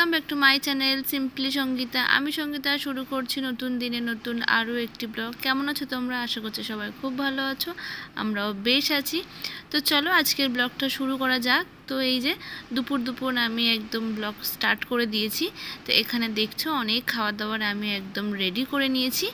Welcome back to my channel simply Sangeeta. আমি সঙ্গীতা শুরু করছি নতুন দিনে নতুন আরও একটি ব্লগ। কেমন আছো তোমরা? আশা করছি সবাই খুব ভালো আছো, আমরাও বেশ আছি। তো চলো আজকের ব্লগটা শুরু করা যাক। তো এই যে দুপুর আমি একদম ব্লগ স্টার্ট করে দিয়েছি। তো এখানে দেখছো অনেক খাবার দাবার আমি একদম রেডি করে নিয়েছি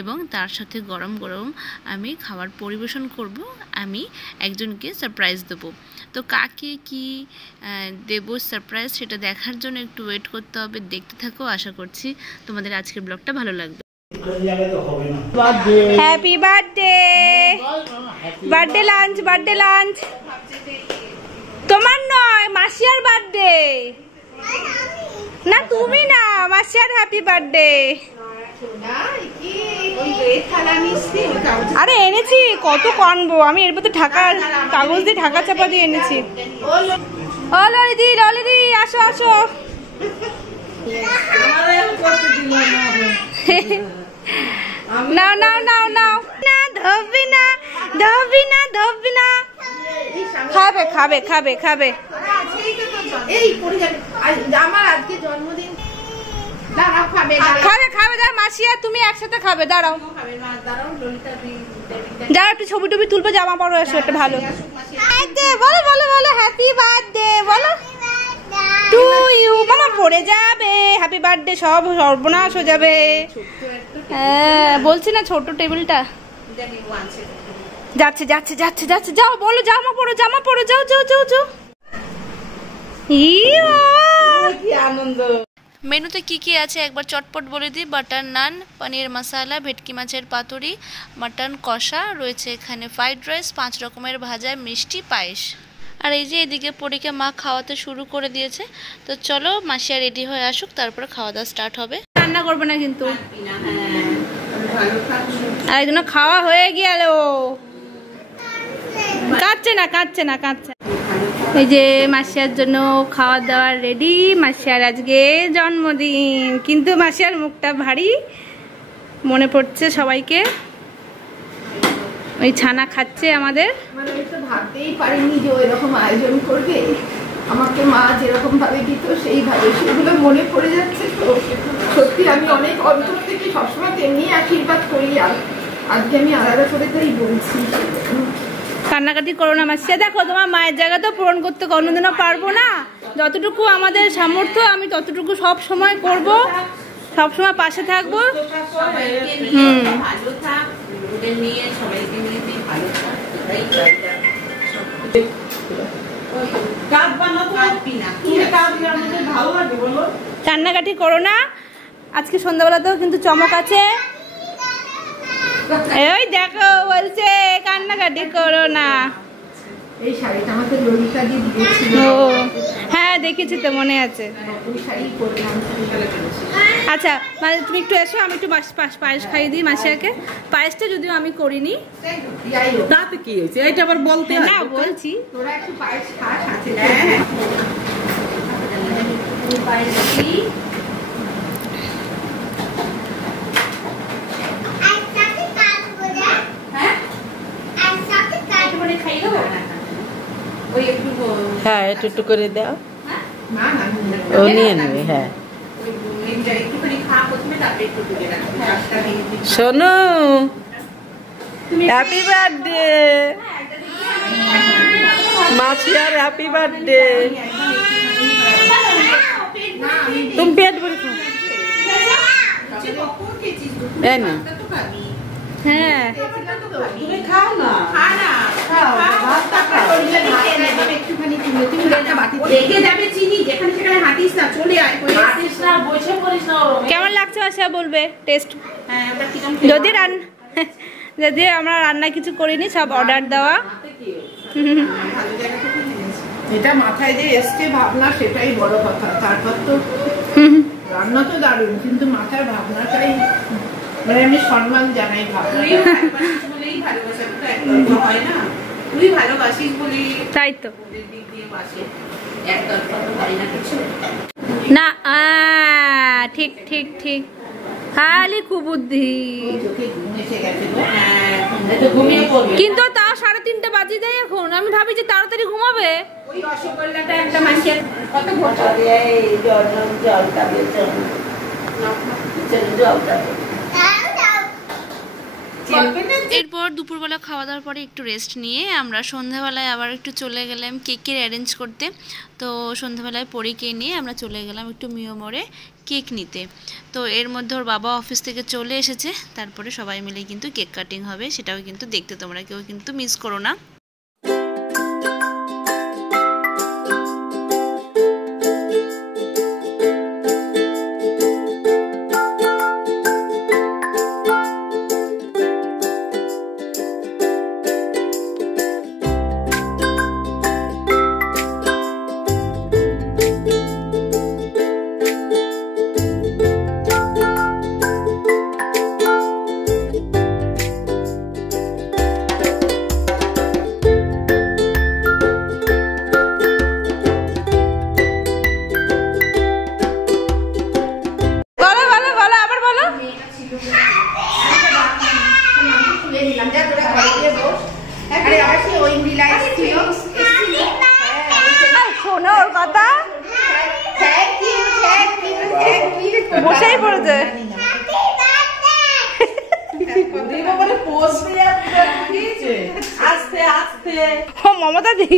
এবং তার সাথে গরম গরম আমি খাবার পরিবেশন করব। আমি একজনকে সারপ্রাইজ দেবো। তো কাকে কি দেব সারপ্রাইজ সেটা দেখার জন্য একটু ওয়েট করতে হবে। দেখতে থাকো, আশা করছি তোমাদের আজকের ব্লগটা ভালো লাগবে। হ্যাপি বার্থডে, বার্থডে লাঞ্চ তোমার নয়, মাসিয়ার বার্থডে। না তুমি না, মাসিয়ার হ্যাপি বার্থডে। আরে এনেছি, কত কানবো আমি, এর মধ্যে ঢাকা কাগজ দিয়ে ঢাকা চাপা দিয়ে এনেছি। ও ললিদি আসো আসো। নাও নাও নাও নাও, না ধরবি না ধরবি না ধরবি না। খাবে খাবে খাবে খাবে। আমার আজকে জন্মদিন, খাবে খাবে। দাঁড়া মাসিয়া, তুমি একসাথে খাবে। দাঁড়াও যারা একটু ছবি টবি তুলবে, জামা পরো এসো একটা ভালো। বলো বলো বলো হ্যাপি বার্থডে বলো টু ইউ। মামা পড়ে যাবে, হ্যাপি বার্থডে সব সর্বনাশ হয়ে যাবে। হ্যাঁ বলছি না, ছোট টেবিলটা যাচ্ছে যাচ্ছে যাচ্ছে যাচ্ছে। যাও বলো জামা পরো যাও যাও যাও যাও। কি আনন্দ। মেনুতে কি কি আছে একবার চটপট বলে দিই। বাটার নান, পনির মশালা, ভেটকি মাছের পাতুরি, মাটন কষা, রয়েছে এখানে ফ্রাইড রাইস, 5 রকমের ভাজা, মিষ্টি, পায়েস। আর এই যে এদিকে পরীকে মা খাওয়াতে শুরু করে দিয়েছে। তো চলো মাসিয়া রেডি হয়ে আসুক, তারপরে খাওয়া দাওয়া স্টার্ট হবে। রান্না করবে না কিন্তু, আর এই জন্য খাওয়া হয়ে গেল। কাঁদছে না কাঁদছে না কাঁদছে। এই যে মাসিয়ার জন্য খাওয়া দাওয়া রেডি। মাসিয়ার আজকে জন্মদিন, কিন্তু মাসিয়ার মুখটা ভারী, মনে পড়ছে সবাইকে। ওই ছানা খাচ্ছে আমাদের। মানে আমি তো ভাবতেই পারিনি যে এরকম আয়োজন করবে। আমাকে মা যেরকম ভাবে দিত সেইভাবে সেগুলো মনে পড়ে যাচ্ছে। তো সত্যি আমি অনেক অন্তর থেকে সবসময় তেমনি আশীর্বাদ করি, আর আজকে আমি আলাদা করে তাই বলছি। কান্নাকাটি করো না মাসিয়া। দেখো তোমার মায়ের জায়গা তো পূরণ করতে কোনোদিনও পারবো না। যতটুকু আমাদের সামর্থ্য আমি ততটুকু সব সময় করব, সব সময় পাশে থাকবো। কান্নাকাটি করো না। আজকে সন্ধ্যাবেলাতেও কিন্তু চমক আছে। ওই দেখো বলছে কান্নাকাটি করো না। এই শাড়িটা আমাকে ললিতা দিয়ে দিয়েছিল। ও হ্যাঁ দেখেছি তো, মনে আছে। আচ্ছা মানে তুমি একটু এসো, আমি একটু পায়েস খাইয়ে দিই মাসিয়াকে। পায়েসটা যদিও আমি করিনি, তাতে কি হয়েছে, এটা আবার বলতে না বলছি। তোরা একটু পায়েস খা সাথে। পায়েস কি হ্যাঁ একটু একটু করে দাও, ও নিয়ে নেবে। হ্যাঁ শোনো, হ্যাপি বার্থডে মাসিয়ার, হ্যাপি বার্থডে। তুমি পেট ভরে খাও। এই না হ্যাঁ কেমন লাগছে মাসিয়া বলবে টেস্ট। যদি আমরা রান্না কিছু করিনি, সব অর্ডার দেওয়া। এটা মাথায় যে এসছে ভাবনা, সেটাই বড় কথা। তারপর তো রান্না তো দারুণ, কিন্তু মাথায় ভাবনাটাই মানে আমি সম্মান জানাই। তাই তো না, ঠিক ঠিক ঠিক, খালি কুবুদ্ধি। কিন্তু তা 3:30 3টা বাজে দেয় এখন। আমি ভাবি যে তাড়াতাড়ি ঘুমাবে। ওই রসগোল্লাটা একটা মানুষের কত ঘটা এরপর দুপুরবেলা খাওয়া দাওয়ার পরে একটু রেস্ট নিয়ে আমরা সন্ধ্যাবেলায় আবার একটু চলে গেলাম কেকের অ্যারেঞ্জ করতে। তো সন্ধ্যাবেলায় পরীকে নিয়ে আমরা চলে গেলাম একটু মিয়মোড়ে কেক নিতে। তো এর মধ্যে ওর বাবা অফিস থেকে চলে এসেছে, তারপরে সবাই মিলে কিন্তু কেক কাটিং হবে, সেটাও কিন্তু দেখতে তোমরা কেউ কিন্তু মিস করো না। বসেই পড়েছে। মমতা দি,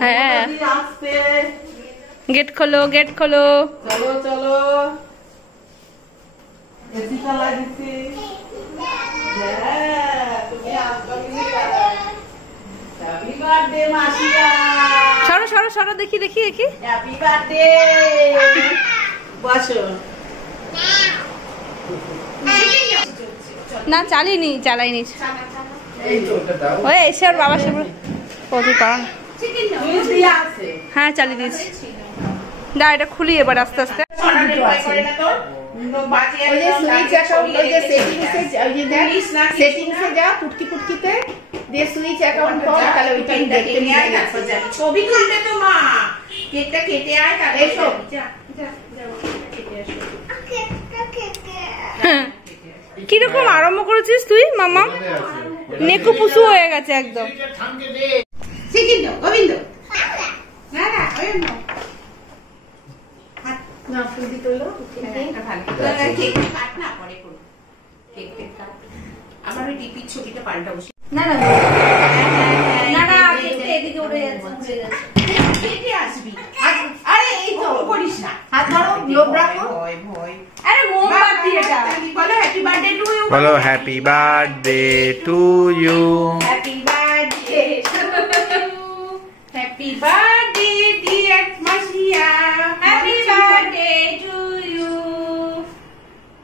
হ্যাঁ গেট খোলো, গেট খোলো। চলো চলো, এসি চালাই দিচ্ছি। Happy birthday Masia. সরো সরো সরো, দেখি দেখি দেখি। Happy birthday. বসো। না চালিনি, চালাইনি। ওই এসে ওর বাবার সামনে কত পান। হ্যাঁ চালিয়ে দিয়েছি। না এটা খুলি এবার আস্তে আস্তে। ছবি তুলতে তো মা কেকটা কেটে আয়, তাহলে সব কিরকম আরম্ভ করেছিস তুই মামা? নেকু পুসু হয়ে গেছে একদম। গোবিন্দ না না ওই না ফুল দিতে হলো। কেক কাট না, পরে করো। কেক কাট, আমার ওই ডিপির ছবিটা পাল্টা বসে। না না না না, এদিকে উড়ে যাচ্ছে। কেটে আসবি। আরে এই তো করিস না, হাত ধরো, লোভ রাখো। ভয় ভয়। আরে মোমবাতি এটা। বলো হ্যাপি বার্থডে টু ইউ। বলো happy birthday to you. Happy birthday to you. Happy birthday dear Masiya. Happy birthday to you.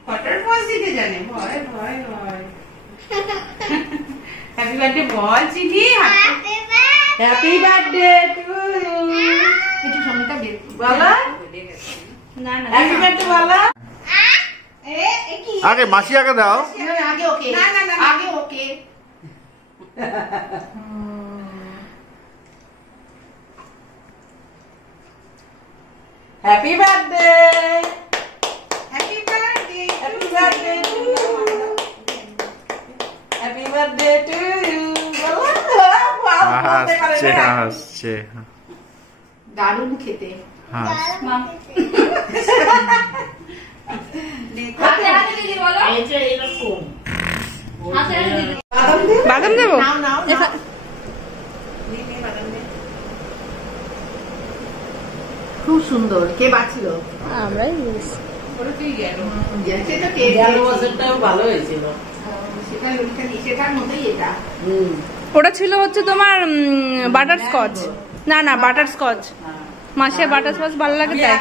ফটোর পোজ দিতে জানে, ভয় ভয় ভয়। হ্যাপি বার্থডে বল চিঠি। Happy birthday to you. একটু সামনেটা বের বলো। না না হ্যাপি বার্থডে বলো। আগে মাসিয়াকে দাও। আগে ওকে, না না না আগে okay. Happy birthday. Happy birthday, happy birthday to you. Happy birthday to you. হাসছে হাসছে। দারুণ খেতে। হাস বাদাম দেবো। নাও নাও নাও। খুব সুন্দর। কে বাঁচলো? আমরাই ভালো হয়েছিল। সেটার মতোই এটা। ওটা ছিল হচ্ছে তোমার বাটার স্কচ। না না butter Scotch, Masia butter Scotch ভালো লাগে তাই।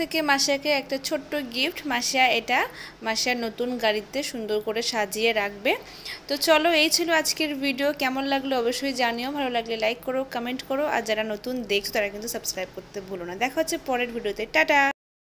থেকে মাসিয়াকে একটা ছোট্ট গিফট। মাসিয়া এটা মাসিয়ার নতুন গাড়িতে সুন্দর করে সাজিয়ে রাখবে। তো চলো, এই ছিল আজকের ভিডিও। কেমন লাগলো অবশ্যই জানিও, ভালো লাগলে লাইক করো, কমেন্ট করো, আর যারা নতুন দেখছো তারা কিন্তু সাবস্ক্রাইব করতে ভুলো না। দেখা হচ্ছে পরের ভিডিওতে। টাটা।